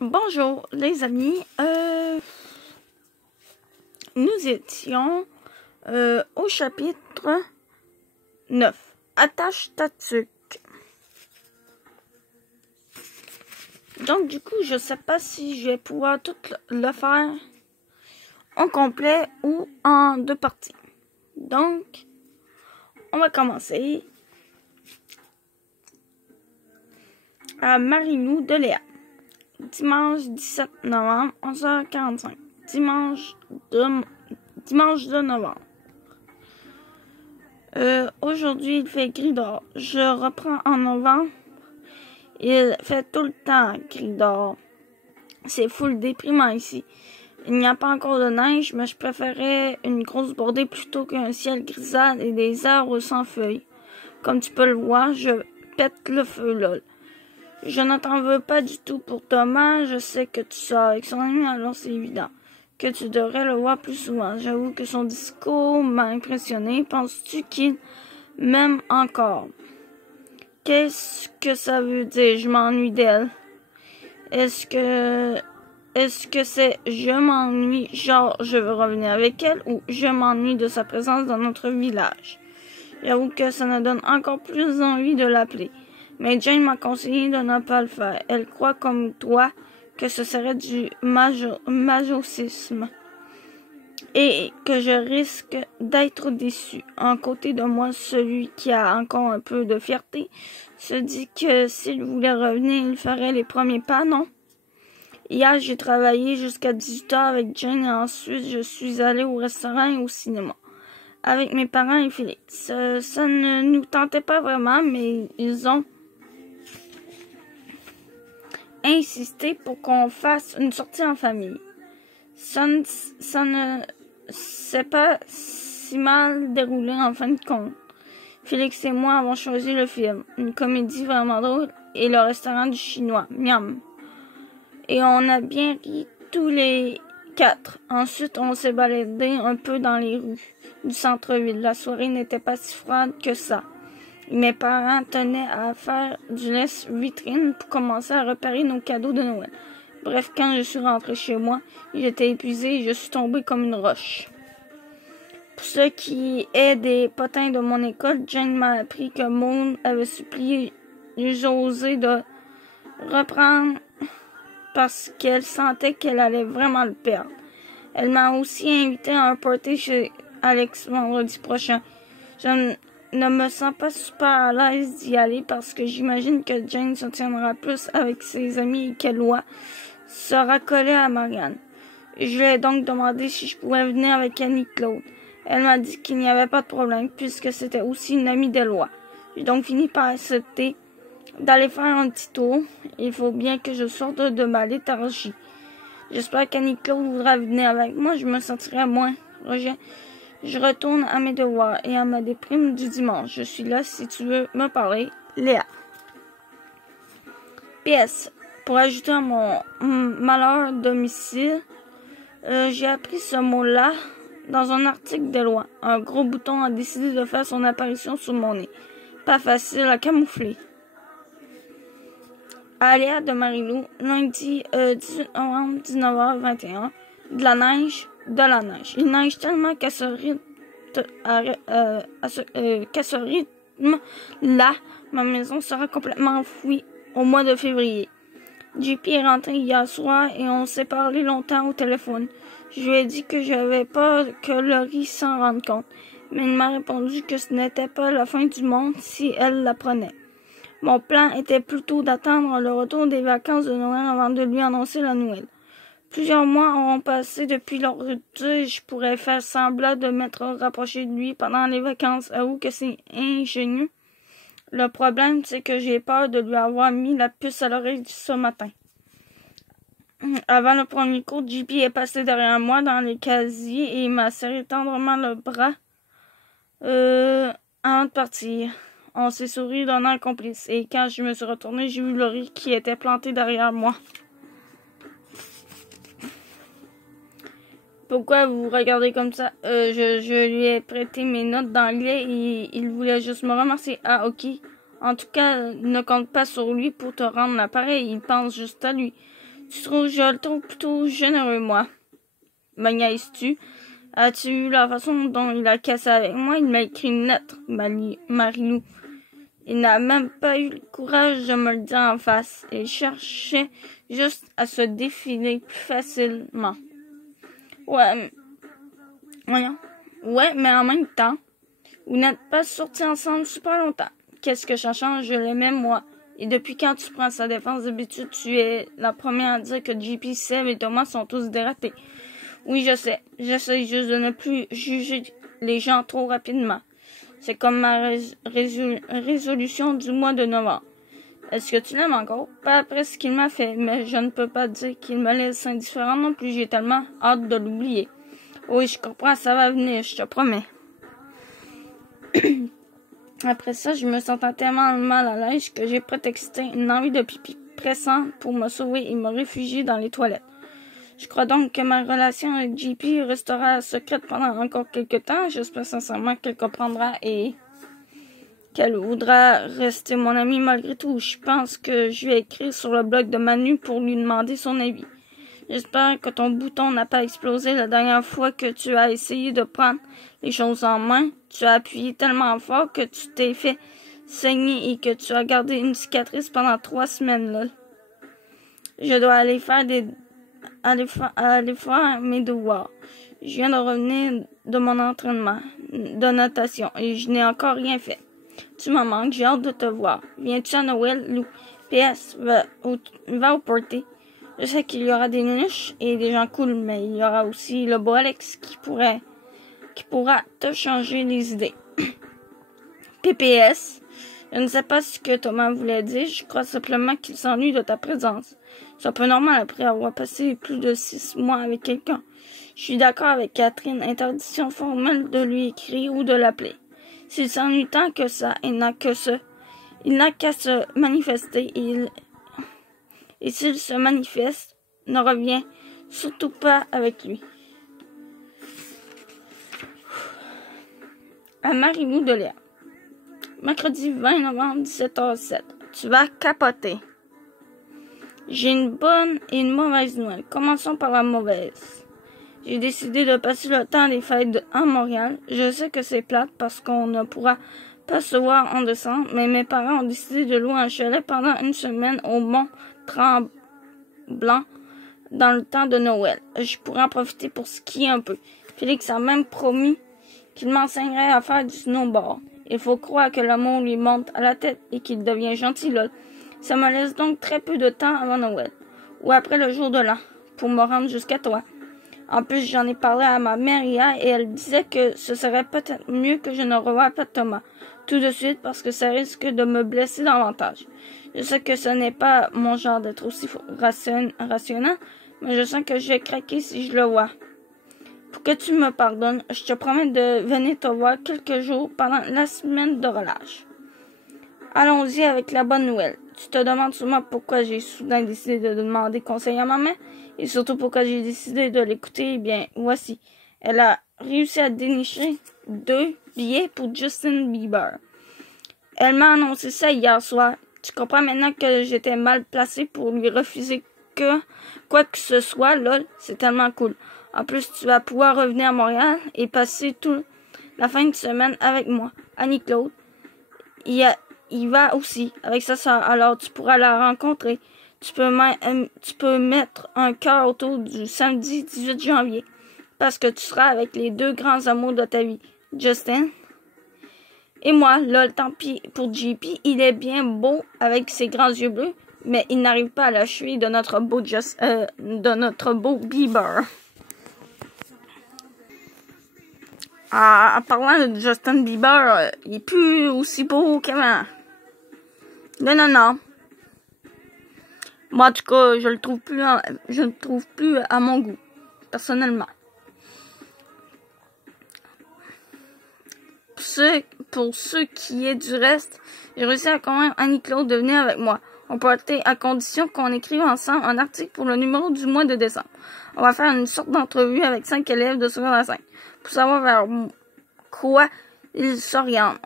Bonjour les amis, nous étions au chapitre 9, attache ta tuque. Donc du coup je sais pas si je vais pouvoir tout le faire en complet ou en deux parties. Donc on va commencer à Marie-Lou de Léa. Dimanche 17 novembre, 11h45. Dimanche de novembre. Aujourd'hui, il fait gris dehors. Je reprends en novembre. Il fait tout le temps gris dehors. C'est full déprimant ici. Il n'y a pas encore de neige, mais je préférais une grosse bordée plutôt qu'un ciel grisâtre et des arbres sans feuilles. Comme tu peux le voir, je pète le feu, lol. Je ne t'en veux pas du tout pour Thomas. Je sais que tu sors avec son ami, alors c'est évident que tu devrais le voir plus souvent. J'avoue que son discours m'a impressionné. Penses-tu qu'il m'aime encore? Qu'est-ce que ça veut dire? Je m'ennuie d'elle. Est-ce que c'est je m'ennuie, genre je veux revenir avec elle, ou je m'ennuie de sa présence dans notre village? J'avoue que ça me donne encore plus envie de l'appeler. Mais Jane m'a conseillé de ne pas le faire. Elle croit comme toi que ce serait du masochisme et que je risque d'être déçu. Un côté de moi, celui qui a encore un peu de fierté, se dit que s'il voulait revenir, il ferait les premiers pas, non? Hier, j'ai travaillé jusqu'à 18h avec Jane et ensuite je suis allée au restaurant et au cinéma avec mes parents et Félix. Ça ne nous tentait pas vraiment, mais ils ont insisté pour qu'on fasse une sortie en famille. Ça ne s'est pas si mal déroulé en fin de compte. Félix et moi avons choisi le film, une comédie vraiment drôle, et le restaurant du chinois, miam. Et on a bien ri tous les quatre. Ensuite, on s'est baladé un peu dans les rues du centre-ville. La soirée n'était pas si froide que ça. Mes parents tenaient à faire du lèche-vitrine pour commencer à repérer nos cadeaux de Noël. Bref, quand je suis rentrée chez moi, j'étais épuisée et je suis tombée comme une roche. Pour ce qui est des potins de mon école, Jane m'a appris que Maud avait supplié José de reprendre parce qu'elle sentait qu'elle allait vraiment le perdre. Elle m'a aussi invité à un party chez Alex vendredi prochain. Je ne me sens pas super à l'aise d'y aller parce que j'imagine que Jane se tiendra plus avec ses amis et qu'Eloi sera collée à Marianne. Je lui ai donc demandé si je pouvais venir avec Annie-Claude. Elle m'a dit qu'il n'y avait pas de problème puisque c'était aussi une amie d'Eloi. J'ai donc fini par accepter d'aller faire un petit tour. Il faut bien que je sorte de ma léthargie. J'espère qu'Annie-Claude voudra venir avec moi. Je me sentirai moins rejet. Je retourne à mes devoirs et à ma déprime du dimanche. Je suis là si tu veux me parler, Léa. PS. Pour ajouter à mon malheur domicile, j'ai appris ce mot-là dans un article d'Eloi. Un gros bouton a décidé de faire son apparition sous mon nez. Pas facile à camoufler. À Léa de Marie-Lou, lundi 18 novembre, 19h21, de la neige. Il neige tellement qu'à ce rythme-là, ma maison sera complètement enfouie au mois de février. JP est rentré hier soir et on s'est parlé longtemps au téléphone. Je lui ai dit que je n'avais pas que Laurie s'en rende compte, mais il m'a répondu que ce n'était pas la fin du monde si elle l'apprenait. Mon plan était plutôt d'attendre le retour des vacances de Noël avant de lui annoncer la nouvelle. Plusieurs mois auront passé depuis leur rupture. Je pourrais faire semblant de m'être rapproché de lui pendant les vacances. Avoue que c'est ingénieux. Le problème, c'est que j'ai peur de lui avoir mis la puce à l'oreille ce matin. Avant le premier cours, JP est passé derrière moi dans les casiers et m'a serré tendrement le bras avant de partir. On s'est souri d'un air complice. Et quand je me suis retournée, j'ai vu Laurie qui était plantée derrière moi. Pourquoi vous regardez comme ça? Je lui ai prêté mes notes d'anglais et il voulait juste me remercier. Ah, ok. En tout cas, ne compte pas sur lui pour te rendre l'appareil. Il pense juste à lui. Je le trouve plutôt généreux, moi. Me niaises-tu? As-tu vu la façon dont il a cassé avec moi? Il m'a écrit une lettre, Marilou. Il n'a même pas eu le courage de me le dire en face. Il cherchait juste à se défiler plus facilement. Ouais, voyons. Ouais, mais en même temps, vous n'êtes pas sortis ensemble super longtemps. Qu'est-ce que ça change? Je l'aimais, moi. Et depuis quand tu prends sa défense d'habitude, tu es la première à dire que JP, Seb et Thomas sont tous dératés. Oui, je sais. J'essaie juste de ne plus juger les gens trop rapidement. C'est comme ma résolution du mois de novembre. Est-ce que tu l'aimes encore? Pas après ce qu'il m'a fait, mais je ne peux pas dire qu'il me laisse indifférent non plus. J'ai tellement hâte de l'oublier. Oui, je comprends, ça va venir, je te promets. Après ça, je me sentais tellement mal à l'aise que j'ai prétexté une envie de pipi pressant pour me sauver et me réfugier dans les toilettes. Je crois donc que ma relation avec JP restera secrète pendant encore quelques temps. J'espère sincèrement qu'elle comprendra et qu'elle voudra rester mon amie malgré tout. Je pense que je vais écrire sur le blog de Manu pour lui demander son avis. J'espère que ton bouton n'a pas explosé la dernière fois que tu as essayé de prendre les choses en main. Tu as appuyé tellement fort que tu t'es fait saigner et que tu as gardé une cicatrice pendant 3 semaines, lol. Je dois aller faire mes devoirs. Je viens de revenir de mon entraînement de natation et je n'ai encore rien fait. Tu m'en manques, j'ai hâte de te voir. Viens-tu à Noël, Lou? PS, va au party. Je sais qu'il y aura des nuches et des gens cool, mais il y aura aussi le beau Alex qui pourra te changer les idées. PPS, je ne sais pas ce que Thomas voulait dire, je crois simplement qu'il s'ennuie de ta présence. C'est un peu normal après avoir passé plus de 6 mois avec quelqu'un. Je suis d'accord avec Catherine, interdiction formelle de lui écrire ou de l'appeler. S'il s'ennuie tant que ça, il n'a qu'à se manifester et s'il se manifeste, ne reviens surtout pas avec lui. À Marilou de Léa. Mercredi 20 novembre, 17h07. Tu vas capoter. J'ai une bonne et une mauvaise nouvelle. Commençons par la mauvaise. J'ai décidé de passer le temps des fêtes à Montréal. Je sais que c'est plate parce qu'on ne pourra pas se voir en décembre, mais mes parents ont décidé de louer un chalet pendant une semaine au Mont-Tremblant dans le temps de Noël. Je pourrais en profiter pour skier un peu. Félix a même promis qu'il m'enseignerait à faire du snowboard. Il faut croire que l'amour lui monte à la tête et qu'il devient gentil, lol. Ça me laisse donc très peu de temps avant Noël, ou après le jour de l'an, pour me rendre jusqu'à toi. En plus, j'en ai parlé à ma mère hier et elle disait que ce serait peut-être mieux que je ne revoie pas Thomas tout de suite parce que ça risque de me blesser davantage. Je sais que ce n'est pas mon genre d'être aussi rationnant, mais je sens que je vais craquer si je le vois. Pour que tu me pardonnes, je te promets de venir te voir quelques jours pendant la semaine de relâche. Allons-y avec la bonne nouvelle. Tu te demandes sûrement pourquoi j'ai soudain décidé de demander conseil à ma mère et surtout pourquoi j'ai décidé de l'écouter. Eh bien, voici. Elle a réussi à dénicher 2 billets pour Justin Bieber. Elle m'a annoncé ça hier soir. Tu comprends maintenant que j'étais mal placée pour lui refuser quoi que ce soit, lol. C'est tellement cool. En plus, tu vas pouvoir revenir à Montréal et passer toute la fin de semaine avec moi. Annie-Claude, il va aussi avec sa sœur, alors tu pourras la rencontrer. Tu peux mettre un cœur autour du samedi 18 janvier parce que tu seras avec les 2 grands amours de ta vie, Justin et moi. Lol, tant pis pour JP, il est bien beau avec ses grands yeux bleus, mais il n'arrive pas à la cheville de notre beau Bieber. En parlant de Justin Bieber, il est plus aussi beau qu'avant. Non. Moi, en tout cas, je le trouve plus à mon goût, personnellement. Pour ce qui est du reste, j'ai réussi à convaincre Annie-Claude de venir avec moi. On peut être à condition qu'on écrive ensemble un article pour le numéro du mois de décembre. On va faire une sorte d'entrevue avec 5 élèves de secondaire 5 pour savoir vers quoi ils s'orientent.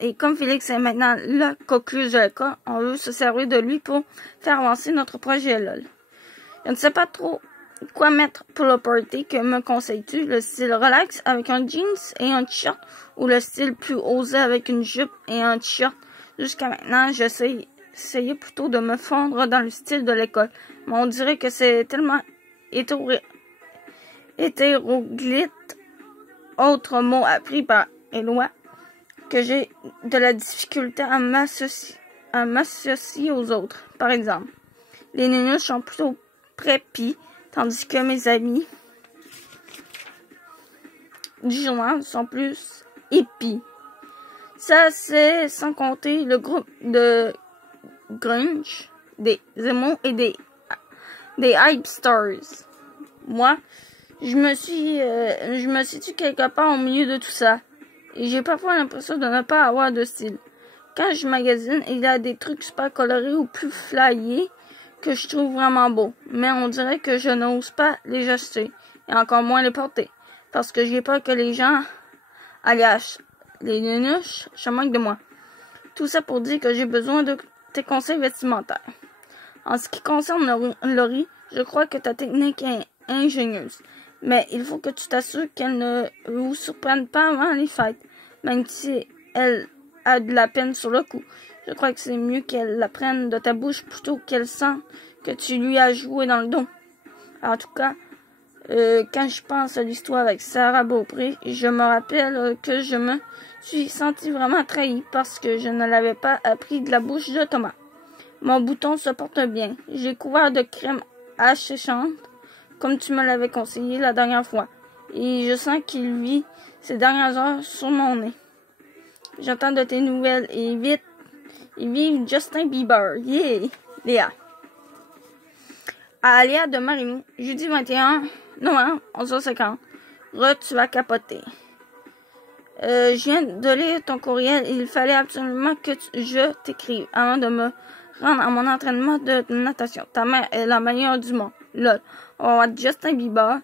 Et comme Félix est maintenant le caucus de l'école, on veut se servir de lui pour faire avancer notre projet, lol. Je ne sais pas trop quoi mettre pour le party. Que me conseilles-tu? Le style relax avec un jeans et un t-shirt ou le style plus osé avec une jupe et un t-shirt? Jusqu'à maintenant, j'essayais plutôt de me fondre dans le style de l'école. Mais on dirait que c'est tellement hétéroglyphe, autre mot appris par Éloi, que j'ai de la difficulté à m'associer aux autres. Par exemple, les nénus sont plutôt préppy, tandis que mes amis du journal sont plus hippies. Ça, c'est sans compter le groupe de grunge, des emo et des hipsters. Moi, je me situe quelque part au milieu de tout ça. Et j'ai parfois l'impression de ne pas avoir de style. Quand je magasine, il y a des trucs super colorés ou plus flyés que je trouve vraiment beaux. Mais on dirait que je n'ose pas les acheter. Et encore moins les porter. Parce que j'ai peur que les gens alias les nunuches se moquent de moi. Tout ça pour dire que j'ai besoin de tes conseils vestimentaires. En ce qui concerne Laurie, je crois que ta technique est ingénieuse. Mais il faut que tu t'assures qu'elle ne vous surprenne pas avant les fêtes. Même si elle a de la peine sur le coup. Je crois que c'est mieux qu'elle l'apprenne de ta bouche plutôt qu'elle sente que tu lui as joué dans le dos. En tout cas, quand je pense à l'histoire avec Sarah Beaupré, je me rappelle que je me suis sentie vraiment trahie parce que je ne l'avais pas appris de la bouche de Thomas. Mon bouton se porte bien. J'ai couvert de crème asséchante, comme tu me l'avais conseillé la dernière fois. Et je sens qu'il vit ces dernières heures sur mon nez. J'attends de tes nouvelles et vite. Et vive Justin Bieber. Yeah! Léa. À Léa de Marilou, jeudi 21 novembre, 11h50. Tu vas capoter. Je viens de lire ton courriel. Il fallait absolument que je t'écrive avant de me rendre à mon entraînement de natation. Ta mère est la meilleure du monde. Lol. On va voir Justin Bieber.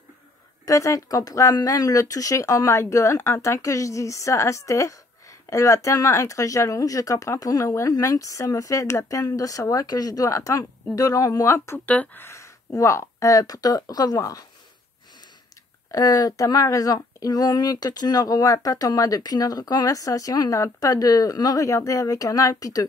Peut-être qu'on pourra même le toucher. Oh my god. En tant que je dis ça à Steph, elle va tellement être jalouse. Je comprends pour Noël, même si ça me fait de la peine de savoir que je dois attendre de longs mois pour te revoir. Ta mère a raison. Il vaut mieux que tu ne revoies pas Thomas depuis notre conversation. Il n'arrête pas de me regarder avec un air piteux.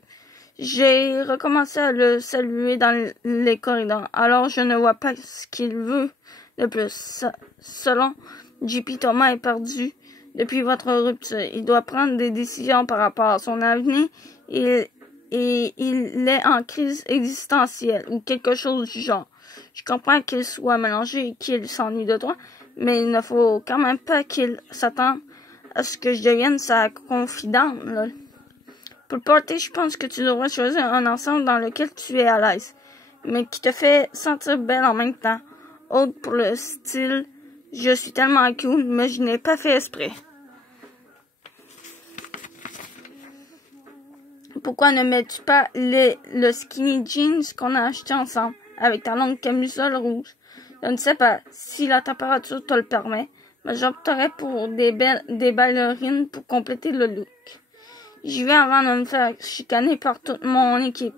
J'ai recommencé à le saluer dans les corridors. Alors je ne vois pas ce qu'il veut de plus. Selon JP, Thomas est perdu depuis votre rupture. Il doit prendre des décisions par rapport à son avenir et il est en crise existentielle ou quelque chose du genre. Je comprends qu'il soit mélangé et qu'il s'ennuie de toi, mais il ne faut quand même pas qu'il s'attende à ce que je devienne sa confidente. Là. Pour le party, je pense que tu devrais choisir un ensemble dans lequel tu es à l'aise, mais qui te fait sentir belle en même temps. Autre pour le style, je suis tellement cool, mais je n'ai pas fait esprit. Pourquoi ne mets-tu pas le skinny jeans qu'on a acheté ensemble, avec ta longue camisole rouge? Je ne sais pas si la température te le permet, mais j'opterais pour des ballerines pour compléter le look. J'y vais avant de me faire chicaner par toute mon équipe.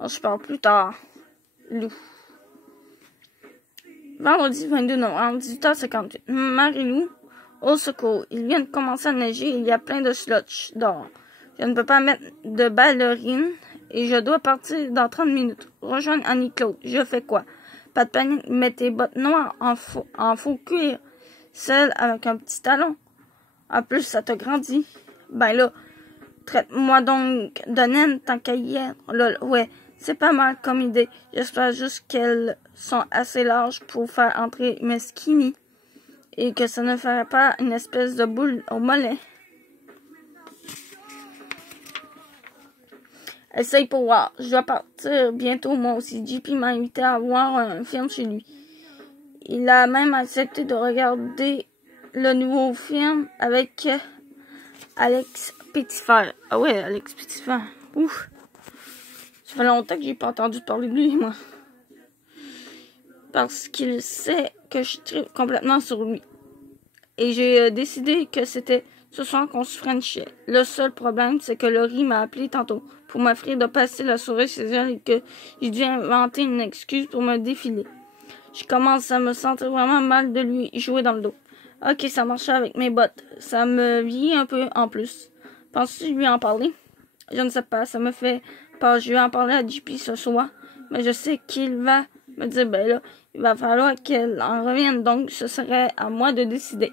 On se parle plus tard. Lou. Vendredi 22 novembre, 18h58. Marie-Lou, au secours. Il vient de commencer à neiger et il y a plein de slush dehors. Je ne peux pas mettre de ballerine et je dois partir dans 30 minutes. Rejoindre Annie-Claude. Je fais quoi? Pas de panique, mets tes bottes noires en faux cuir. Celle avec un petit talon. En plus, ça te grandit. Ben là, traite-moi donc de naine tant qu'à y être. Lol, ouais, c'est pas mal comme idée. J'espère juste qu'elles sont assez larges pour faire entrer mes skinny. Et que ça ne ferait pas une espèce de boule au mollet. Essaye pour voir. Je dois partir bientôt, moi aussi. JP m'a invité à voir un film chez lui. Il a même accepté de regarder le nouveau film avec Alex Petitfer. Ah ouais, Alex Petitfer. Ouf. Ça fait longtemps que j'ai pas entendu parler de lui, moi. Parce qu'il sait que je tripe complètement sur lui. Et j'ai décidé que c'était ce soir qu'on se frenchait. Le seul problème, c'est que Laurie m'a appelé tantôt pour m'offrir de passer la soirée chez elle et que j'ai dû inventer une excuse pour me défiler. Je commence à me sentir vraiment mal de lui jouer dans le dos. Ok, ça marchait avec mes bottes. Ça me vieillit un peu en plus. Penses-tu lui en parler? Je ne sais pas, ça me fait peur. Je vais en parler à JP ce soir, mais je sais qu'il va me dire, ben là, il va falloir qu'elle en revienne, donc ce serait à moi de décider.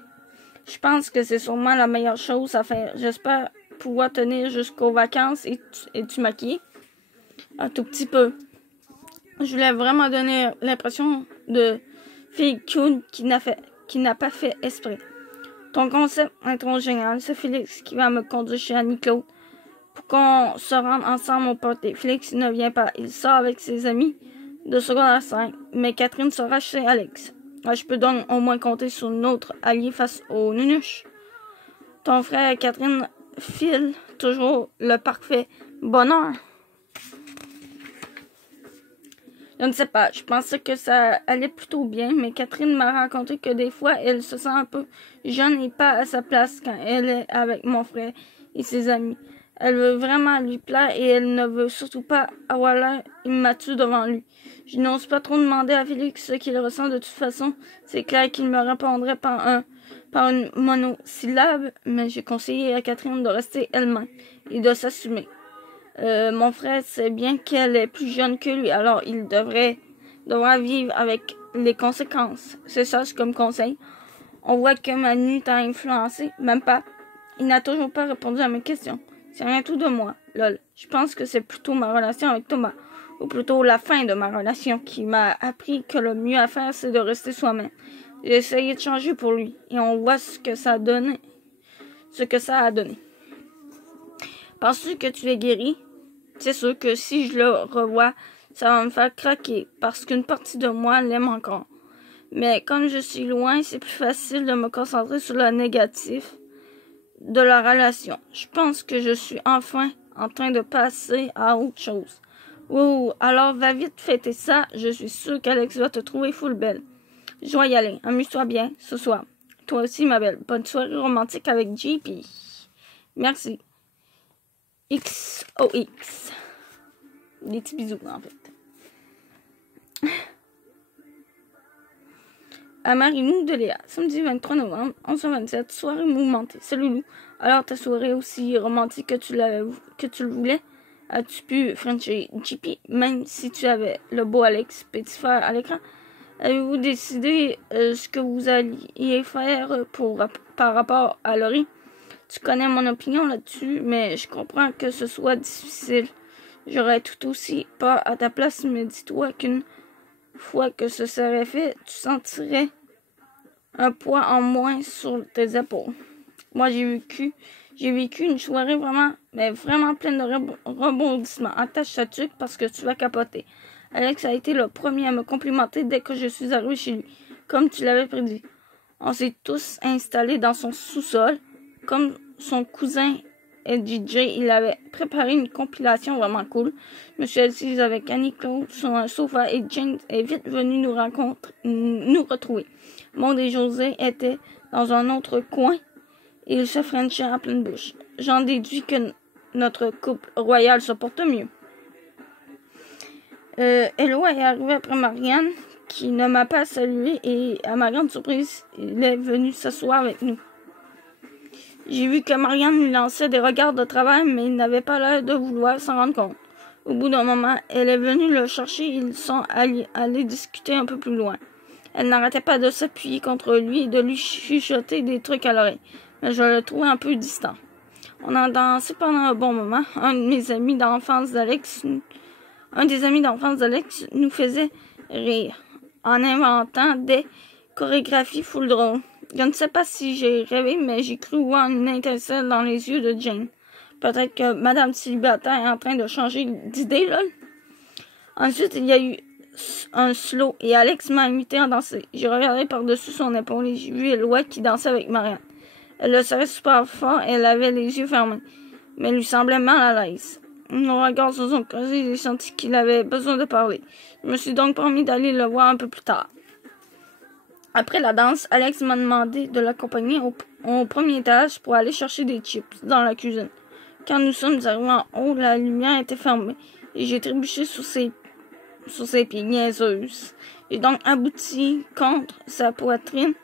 Je pense que c'est sûrement la meilleure chose à faire. J'espère pouvoir tenir jusqu'aux vacances. Es-tu maquillée? Un tout petit peu. Je voulais vraiment donner l'impression de fille cool qui n'a pas fait esprit. Ton concept est trop génial. C'est Félix qui va me conduire chez Annie-Claude pour qu'on se rende ensemble au party. Félix ne vient pas. Il sort avec ses amis de secondaire 5, mais Catherine sera chez Alex. Je peux donc au moins compter sur notre allié face aux nunuches. Ton frère Catherine file toujours le parfait bonheur. Je ne sais pas, je pensais que ça allait plutôt bien, mais Catherine m'a raconté que des fois, elle se sent un peu jeune et pas à sa place quand elle est avec mon frère et ses amis. Elle veut vraiment lui plaire et elle ne veut surtout pas avoir l'air immature devant lui. Je n'ose pas trop demander à Félix ce qu'il ressent de toute façon. C'est clair qu'il me répondrait par une monosyllabe, mais j'ai conseillé à Catherine de rester elle-même et de s'assumer. Mon frère sait bien qu'elle est plus jeune que lui, alors il devra vivre avec les conséquences. C'est sage comme conseil. On voit que Manu t'a influencé, même pas. Il n'a toujours pas répondu à mes questions. C'est rien tout de moi, lol. Je pense que c'est plutôt ma relation avec Thomas, ou plutôt la fin de ma relation, qui m'a appris que le mieux à faire, c'est de rester soi-même. J'ai essayé de changer pour lui, et on voit ce que ça a donné. Penses-tu que tu es guéri? C'est sûr que si je le revois, ça va me faire craquer, parce qu'une partie de moi l'aime encore. Mais comme je suis loin, c'est plus facile de me concentrer sur le négatif de la relation. Je pense que je suis enfin en train de passer à autre chose. Ouh, alors va vite fêter ça. Je suis sûre qu'Alex va te trouver full belle. Je dois y aller. Amuse-toi bien ce soir. Toi aussi, ma belle. Bonne soirée romantique avec JP. Merci. XOX. Des petits bisous, en fait. À Marie-Lou de Léa, samedi 23 novembre, 11h27, soirée mouvementée. Salut Lou. Alors, ta soirée aussi romantique que tu le voulais? As-tu pu frencher JP, même si tu avais le beau Alex, petit frère à l'écran? Avez-vous décidé ce que vous alliez faire par rapport à Laurie? Tu connais mon opinion là-dessus, mais je comprends que ce soit difficile. J'aurais tout aussi pas à ta place, mais dis-toi qu'une fois que ce serait fait, tu sentirais un poids en moins sur tes épaules. Moi, j'ai vécu une soirée vraiment pleine de rebondissements. Attache ta tuque parce que tu vas capoter. Alex a été le premier à me complimenter dès que je suis arrivée chez lui, comme tu l'avais prédit. On s'est tous installés dans son sous-sol. Comme son cousin est DJ, il avait préparé une compilation vraiment cool. Je me suis assise avec Annie-Claude sur un sofa et James est vite venu nous retrouver. Maud et José étaient dans un autre coin et ils se frenchaient en pleine bouche. J'en déduis que notre couple royal se porte mieux. Hello est arrivé après Marianne, qui ne m'a pas salué, et à ma grande surprise, il est venu s'asseoir avec nous. J'ai vu que Marianne lui lançait des regards de travail, mais il n'avait pas l'air de vouloir s'en rendre compte. Au bout d'un moment, elle est venue le chercher et ils sont allés discuter un peu plus loin. Elle n'arrêtait pas de s'appuyer contre lui et de lui chuchoter des trucs à l'oreille, mais je le trouvais un peu distant. On a dansé pendant un bon moment. Un des amis d'enfance d'Alex nous faisait rire en inventant des chorégraphies full drôles. Je ne sais pas si j'ai rêvé, mais j'ai cru voir une étincelle dans les yeux de Jane. Peut-être que Madame Célibataire est en train de changer d'idée, là. Ensuite, il y a eu un slow et Alex m'a invité à danser. J'ai regardé par-dessus son épaule et j'ai vu Eloi qui dansait avec Marianne. Elle le serrait super fort et elle avait les yeux fermés, mais lui semblait mal à l'aise. Nos regards se sont creusés et j'ai senti qu'il avait besoin de parler. Je me suis donc promis d'aller le voir un peu plus tard. Après la danse, Alex m'a demandé de l'accompagner au premier étage pour aller chercher des chips dans la cuisine. Quand nous sommes arrivés en haut, la lumière était fermée et j'ai trébuché sur ses sur ses pieds, niaiseuse. J'ai donc abouti contre sa poitrine.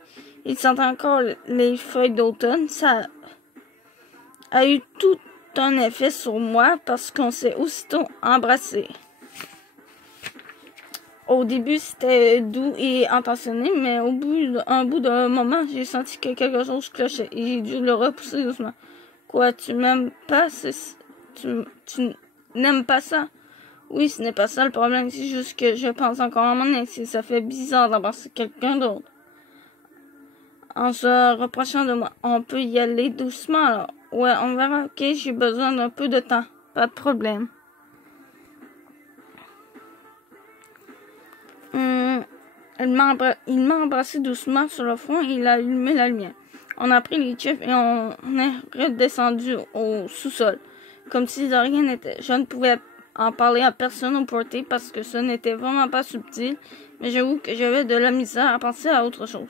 Il sent encore les feuilles d'automne. Ça a eu tout un effet sur moi parce qu'on s'est aussitôt embrassé. Au début, c'était doux et intentionné, mais au bout d'un moment, j'ai senti que quelque chose clochait et j'ai dû le repousser doucement. Quoi, tu m'aimes pas? Tu n'aimes pas ça? Oui, ce n'est pas ça le problème, c'est juste que je pense encore à mon ex et ça fait bizarre d'embrasser quelqu'un d'autre. En se reprochant de moi, on peut y aller doucement alors. Ouais, on verra, ok, j'ai besoin d'un peu de temps. Pas de problème. Il m'a embrassé doucement sur le front et il a allumé la lumière. On a pris les chips et on est redescendu au sous-sol. Comme si de rien n'était. Je ne pouvais en parler à personne au porté parce que ce n'était vraiment pas subtil, mais j'avoue que j'avais de la misère à penser à autre chose.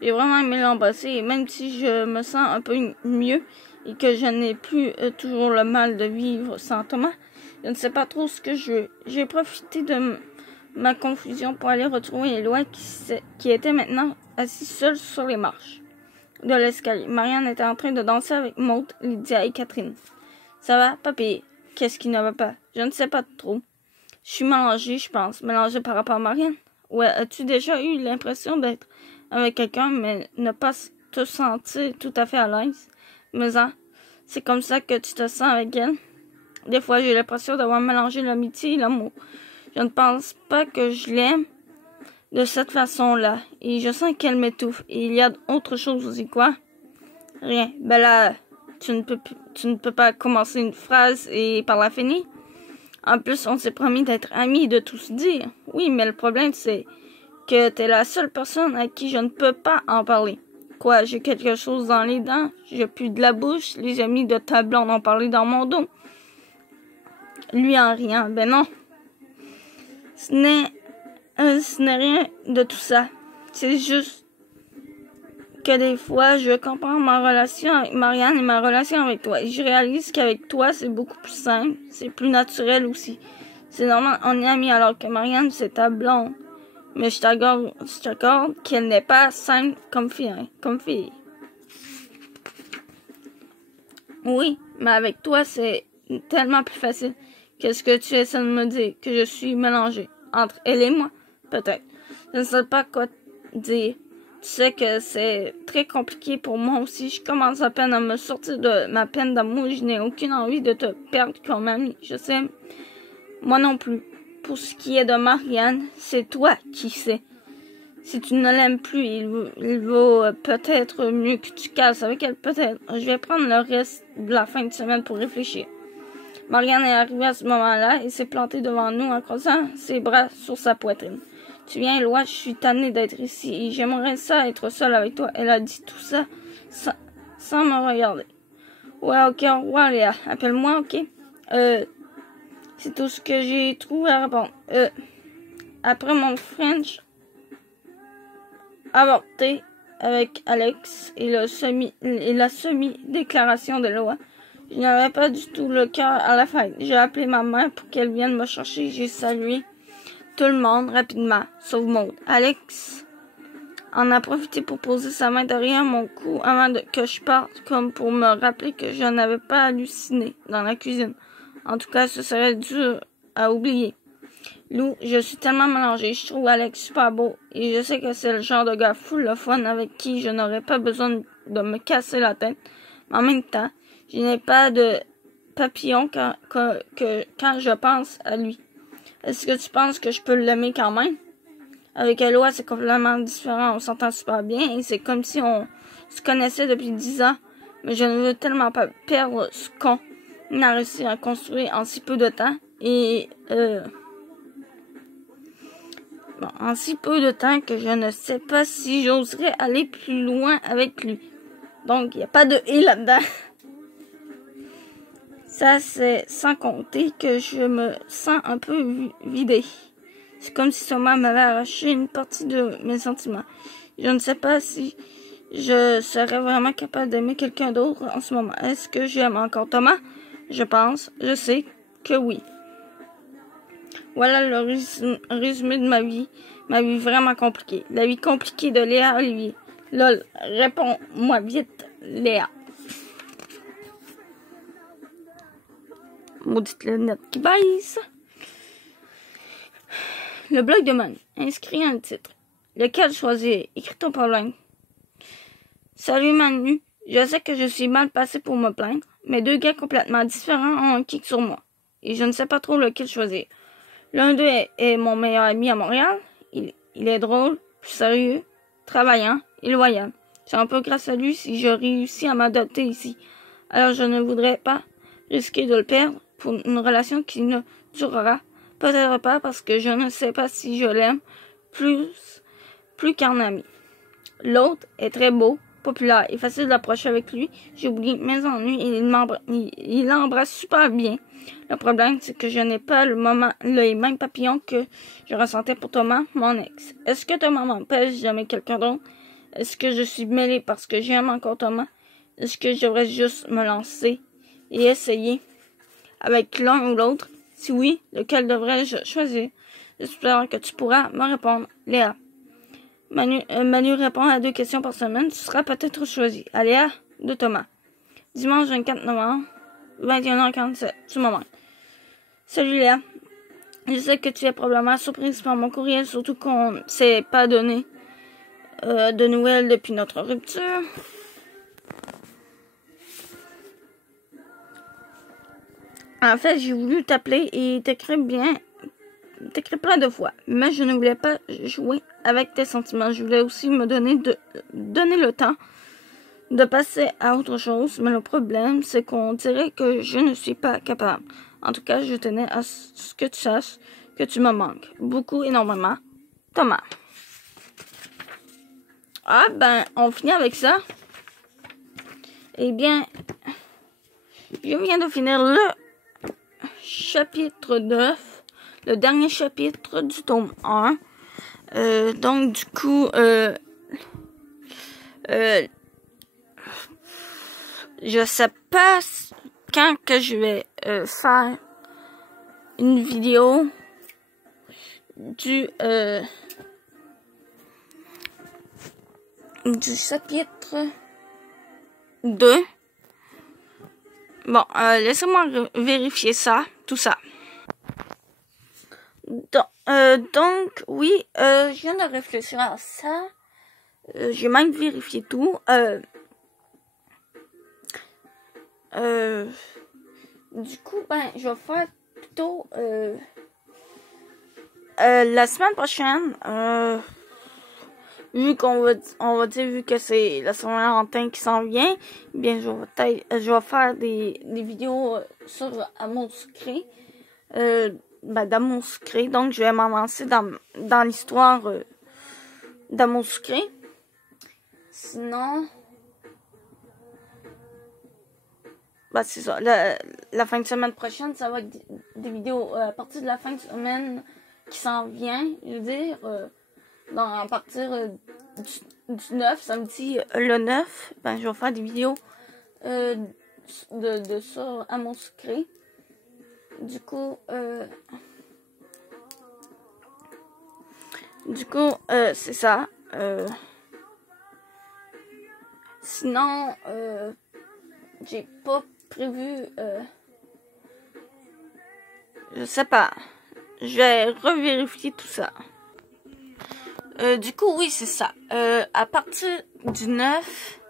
J'ai vraiment aimé l'embrasser et même si je me sens un peu mieux et que je n'ai plus toujours le mal de vivre sans Thomas, je ne sais pas trop ce que je veux. J'ai profité de ma confusion pour aller retrouver Éloi qui était maintenant assis seul sur les marches de l'escalier. Marianne était en train de danser avec Maud, Lydia et Catherine. Ça va, papy? Qu'est-ce qui ne va pas? Je ne sais pas trop. Je suis mélangée, je pense. Mélangée par rapport à Marianne? Ouais, as-tu déjà eu l'impression d'être avec quelqu'un, mais ne pas te sentir tout à fait à l'aise? Mais c'est comme ça que tu te sens avec elle? Des fois, j'ai l'impression d'avoir mélangé l'amitié et l'amour. Je ne pense pas que je l'aime de cette façon-là. Et je sens qu'elle m'étouffe. Et il y a autre chose aussi, quoi? Rien. Ben là, tu ne peux pas commencer une phrase et par la finir. En plus, on s'est promis d'être amis et de tout se dire. Oui, mais le problème, c'est que t'es la seule personne à qui je ne peux pas en parler. Quoi, j'ai quelque chose dans les dents? J'ai plus de la bouche? Les amis de ta blonde ont parlé dans mon dos? Lui en riant. Ben non. Ce n'est rien de tout ça. C'est juste que des fois, je compare ma relation avec Marianne et ma relation avec toi. Et je réalise qu'avec toi, c'est beaucoup plus simple. C'est plus naturel aussi. C'est normal, on est amis alors que Marianne, c'est ta blonde. Mais je t'accorde qu'elle n'est pas simple comme fille. Oui, mais avec toi, c'est tellement plus facile. Qu'est-ce que tu essaies de me dire? Que je suis mélangée entre elle et moi? Peut-être. Je ne sais pas quoi dire. Tu sais que c'est très compliqué pour moi aussi. Je commence à peine à me sortir de ma peine d'amour. Je n'ai aucune envie de te perdre comme amie. Je sais. Moi non plus. Pour ce qui est de Marianne, c'est toi qui sais. Si tu ne l'aimes plus, il vaut peut-être mieux que tu casses avec elle. Peut-être. Je vais prendre le reste de la fin de semaine pour réfléchir. Marianne est arrivée à ce moment-là et s'est plantée devant nous en croisant ses bras sur sa poitrine. Tu viens, Éloi, je suis tannée d'être ici et j'aimerais ça être seule avec toi. Elle a dit tout ça sans me regarder. Ouais, ok, au revoir, Léa. Appelle-moi, ok? C'est tout ce que j'ai trouvé à répondre. Après mon French avorté avec Alex et la semi-déclaration de loi, je n'avais pas du tout le cœur à la fête. J'ai appelé ma mère pour qu'elle vienne me chercher. J'ai salué tout le monde rapidement, sauf Maud. Alex en a profité pour poser sa main derrière mon cou avant que je parte, comme pour me rappeler que je n'avais pas halluciné dans la cuisine. En tout cas, ce serait dur à oublier. Lou, je suis tellement mélangée. Je trouve Alex super beau et je sais que c'est le genre de gars full le fun avec qui je n'aurais pas besoin de me casser la tête. Mais en même temps, je n'ai pas de papillon quand je pense à lui. Est-ce que tu penses que je peux l'aimer quand même? Avec Éloi, c'est complètement différent. On s'entend super bien et c'est comme si on se connaissait depuis 10 ans. Mais je ne veux tellement pas perdre ce qu'on a réussi à construire en si peu de temps. Et en si peu de temps que je ne sais pas si j'oserais aller plus loin avec lui. Donc, il n'y a pas de « et » là-dedans. Ça, c'est sans compter que je me sens un peu vidée. C'est comme si Thomas m'avait arraché une partie de mes sentiments. Je ne sais pas si je serais vraiment capable d'aimer quelqu'un d'autre en ce moment. Est-ce que j'aime encore Thomas? Je sais que oui. Voilà le résumé de ma vie. Ma vie vraiment compliquée. La vie compliquée de Léa Olivier. Lol, réponds-moi vite, Léa. Maudite lunette qui baisse. Le blog de Manu. Inscrit un titre. Lequel choisir? Écris ton problème. Salut Manu. Je sais que je suis mal passé pour me plaindre, mais deux gars complètement différents ont un kick sur moi. Et je ne sais pas trop lequel choisir. L'un d'eux est mon meilleur ami à Montréal. Il est drôle, plus sérieux, travaillant et loyal. C'est un peu grâce à lui si je réussis à m'adopter ici. Alors je ne voudrais pas risquer de le perdre pour une relation qui ne durera peut-être pas parce que je ne sais pas si je l'aime plus qu'un ami. L'autre est très beau, populaire et facile d'approcher avec lui. J'oublie mes ennuis et il l'embrasse super bien. Le problème, c'est que je n'ai pas les mêmes papillons que je ressentais pour Thomas, mon ex. Est-ce que Thomas m'empêche d'aimer quelqu'un d'autre? Est-ce que je suis mêlée parce que j'aime encore Thomas? Est-ce que je devrais juste me lancer et essayer avec l'un ou l'autre? Si oui, lequel devrais-je choisir? J'espère que tu pourras me répondre, Léa. Manu répond à 2 questions par semaine. Tu seras peut-être choisi. À Léa de Thomas. Dimanche 24 novembre, 21h47, du moment. Salut Léa. Je sais que tu es probablement surprise par mon courriel, surtout qu'on ne s'est pas donné de nouvelles depuis notre rupture. En fait, j'ai voulu t'appeler et t'écrire plein de fois, mais je ne voulais pas jouer avec tes sentiments. Je voulais aussi me donner le temps de passer à autre chose, mais le problème, c'est qu'on dirait que je ne suis pas capable. En tout cas, je tenais à ce que tu saches que tu me manques. Beaucoup, énormément. Thomas. Ah, ben, on finit avec ça. Eh bien, je viens de finir le chapitre 9, le dernier chapitre du tome 1. Donc, du coup, je sais pas quand que je vais faire une vidéo du chapitre 2. Bon, laissez-moi vérifier tout ça. Donc, oui, je viens de réfléchir à ça. J'ai même vérifié tout. Du coup, ben, je vais faire plutôt la semaine prochaine. Vu vu que c'est la Saint-Valentin qui s'en vient, bien, je vais faire des vidéos sur Amour Sucré. D'Amour Sucré. Donc, je vais m'avancer dans l'histoire d'Amour Sucré. Sinon, c'est ça. La fin de semaine prochaine, ça va être des vidéos à partir de la fin de semaine qui s'en vient. Je veux dire, à partir du 9, samedi le 9, ben, je vais faire des vidéos de ça à mon sucré. Du coup, c'est ça. Sinon, j'ai pas prévu. Je sais pas. Je vais revérifier tout ça. Du coup, oui, c'est ça. À partir du 9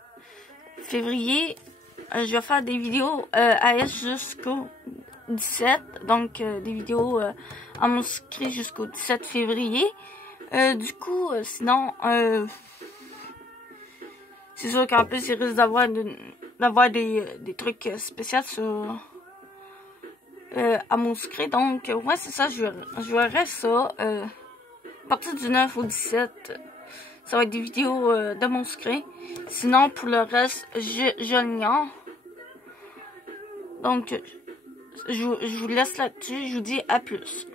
février, je vais faire des vidéos AS jusqu'au 17. Donc, des vidéos à mon sucré jusqu'au 17 février. Du coup, sinon, c'est sûr qu'en plus, il risque d'avoir des trucs spéciaux sur à mon sucré. Donc, ouais, c'est ça, je verrai ça. À partir du 9 au 17, ça va être des vidéos de mon sucré. Sinon, pour le reste, je l'ignore. Donc, je vous laisse là-dessus. Je vous dis à plus.